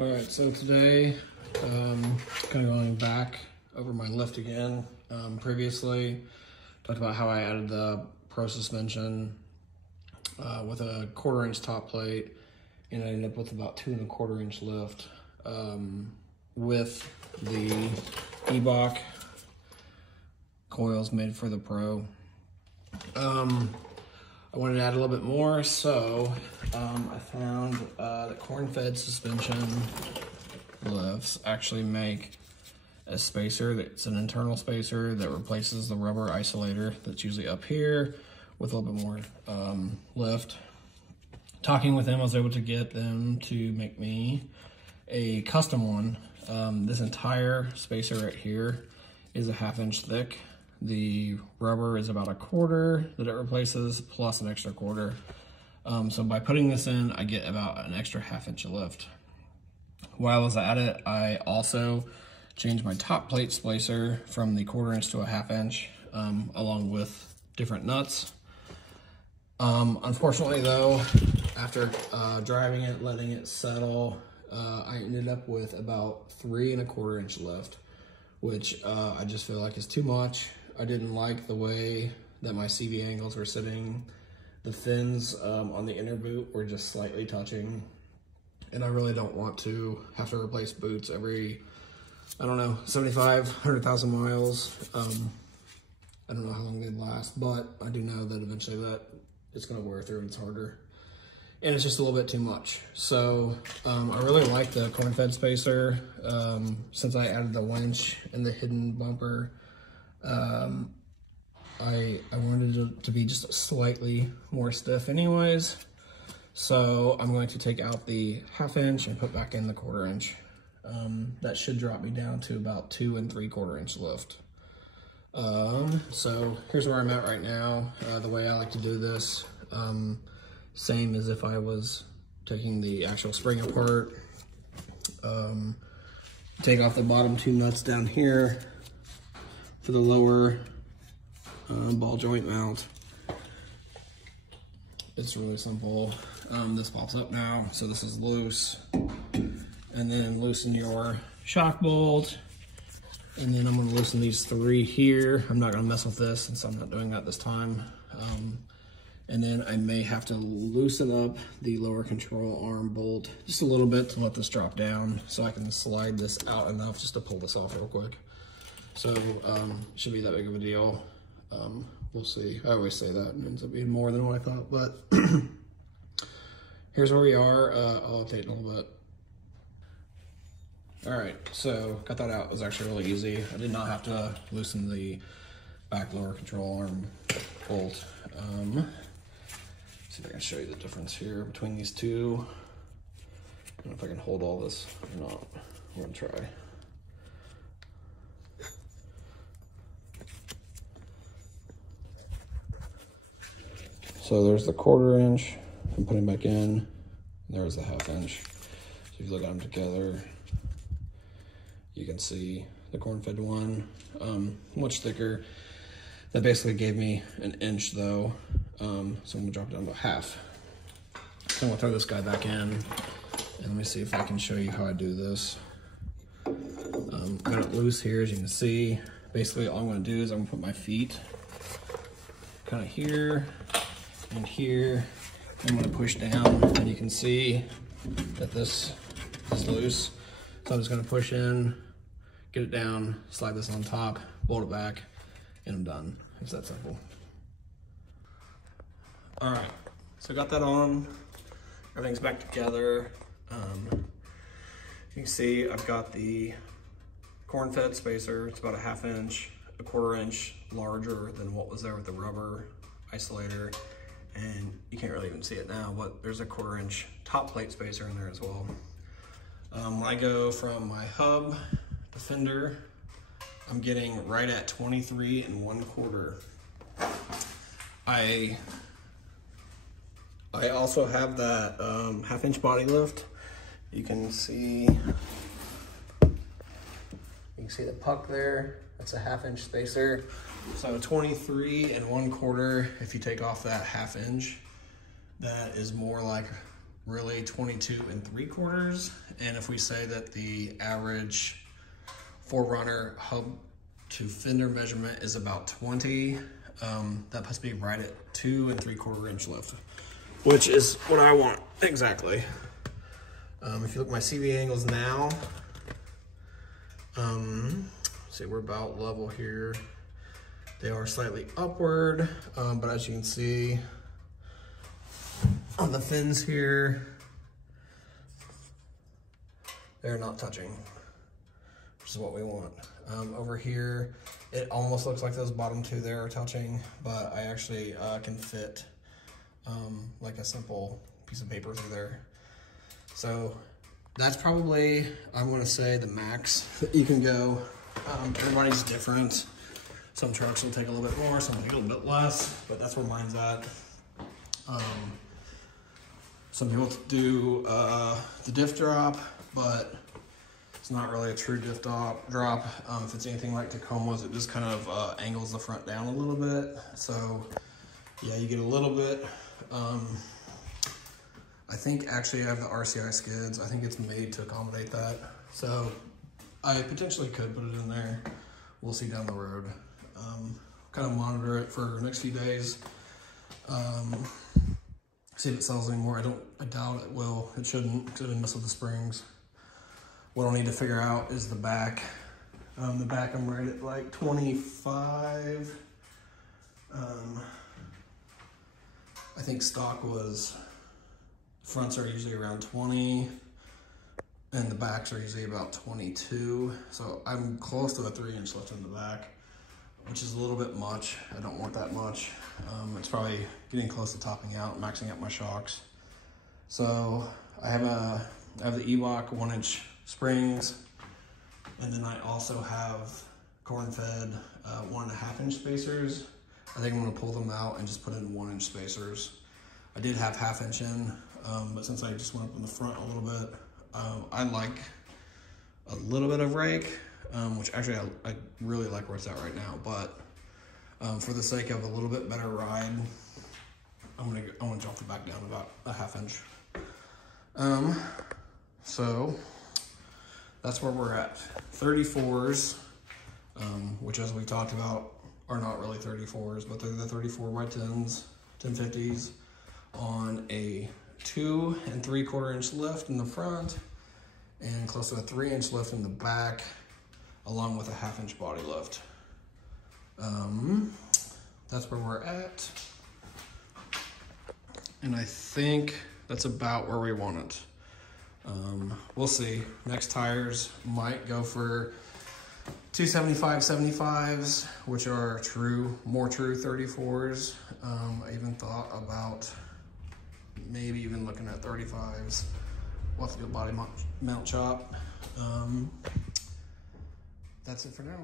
All right, so today, kind of going back over my lift again. Previously, talked about how I added the Pro suspension with a 1/4 inch top plate, and I ended up with about 2 1/4 inch lift with the Eibach coils made for the Pro. I wanted to add a little bit more, so I found that Cornfed suspension lifts actually make a spacer that's an internal spacer that replaces the rubber isolator that's usually up here with a little bit more lift. Talking with them, I was able to get them to make me a custom one. This entire spacer right here is a 1/2 inch thick. The rubber is about 1/4 that it replaces, plus an extra 1/4. So by putting this in, I get about an extra 1/2 inch of lift. While I was at it, I also changed my top plate splicer from the 1/4 inch to a 1/2 inch, along with different nuts. Unfortunately though, after driving it, letting it settle, I ended up with about 3 1/4 inch lift, which I just feel like is too much. I didn't like the way that my CV angles were sitting. The fins on the inner boot were just slightly touching, and I really don't want to have to replace boots every, I don't know, 75, 100,000 miles. I don't know how long they'd last, but I do know that eventually that it's gonna wear through and it's harder. And it's just a little bit too much. So I really like the Cornfed spacer. Since I added the winch and the hidden bumper, I wanted it to be just slightly more stiff anyways. So I'm going to take out the 1/2 inch and put back in the 1/4 inch. That should drop me down to about 2 3/4 inch lift. So here's where I'm at right now. The way I like to do this, same as if I was taking the actual spring apart. Take off the bottom 2 nuts down here for the lower ball joint mount. It's really simple. This pops up now, so this is loose. And then loosen your shock bolt. And then I'm gonna loosen these 3 here. I'm not gonna mess with this since I'm not doing that this time. And then I may have to loosen up the lower control arm bolt just a little bit to let this drop down so I can slide this out enough just to pull this off real quick. So shouldn't be that big of a deal. We'll see. I always say that and it ends up being more than what I thought, but here's where we are. I'll update in a little bit. All right, so got that out. It was actually really easy. I did not have to loosen the back lower control arm bolt. See if I can show you the difference here between these two. I don't know if I can hold all this or not. I'm gonna try. So there's the 1/4 inch. I'm putting back in. There's the 1/2 inch. So if you look at them together, you can see the Cornfed one, much thicker. That basically gave me an inch though. So I'm gonna drop it down to 1/2. So I'm gonna throw this guy back in, and let me see if I can show you how I do this. Got it loose here, as you can see. Basically all I'm gonna do is I'm gonna put my feet kind of here and here. I'm gonna push down, and you can see that this is loose. So I'm just gonna push in, get it down, slide this on top, bolt it back, and I'm done. It's that simple. All right, so got that on. Everything's back together. You can see I've got the Cornfed spacer. It's about a 1/2 inch, a 1/4 inch larger than what was there with the rubber isolator. And you can't really even see it now, but there's a 1/4 inch top plate spacer in there as well. When I go from my hub, the fender, I'm getting right at 23 1/4. I also have that 1/2 inch body lift. You can see the puck there. That's a 1/2 inch spacer. So 23 1/4. If you take off that 1/2 inch, that is more like really 22 3/4. And if we say that the average 4Runner hub to fender measurement is about 20, that puts me right at 2 3/4 inch lift, which is what I want exactly. If you look at my CV angles now, see, we're about level here. They are slightly upward, but as you can see on the fins here, they're not touching, which is what we want. Over here, it almost looks like those bottom two there are touching, but I actually can fit like a simple piece of paper through there. So that's probably, I'm gonna say, the max that you can go. Everybody's different. Some trucks will take a little bit more, some take a little bit less, but that's where mine's at. Some people do the diff drop, but it's not really a true diff drop. If it's anything like Tacoma's, it just kind of angles the front down a little bit. So yeah, you get a little bit. I think actually I have the RCI skids. I think it's made to accommodate that. So I potentially could put it in there. We'll see down the road. Kind of monitor it for the next few days. See if it sells anymore. I doubt it will. It shouldn't, because it didn't mess with the springs. What I'll need to figure out is the back. The back I'm right at like 25. I think stock was, fronts are usually around 20 and the backs are usually about 22. So I'm close to a 3-inch lift in the back, which is a little bit much. I don't want that much. It's probably getting close to topping out, maxing out my shocks. So I have the Eibach 1-inch springs, and then I also have Cornfed 1.5-inch spacers. I think I'm gonna pull them out and just put in 1-inch spacers. I did have 1/2 inch in, but since I just went up in the front a little bit, I like a little bit of rake, which actually I really like where it's at right now, but for the sake of a little bit better ride, I'm gonna jump the back down about a 1/2 inch. So that's where we're at. 34s, which as we talked about are not really 34s, but they're the 34x10s, 1050s on a 2 3/4 inch lift in the front and close to a 3-inch lift in the back, along with a 1/2 inch body lift. That's where we're at. And I think that's about where we want it. We'll see. Next tires might go for 275/75s, which are more true 34s. I even thought about maybe even looking at 35s. We'll have to do a body mount chop. That's it for now.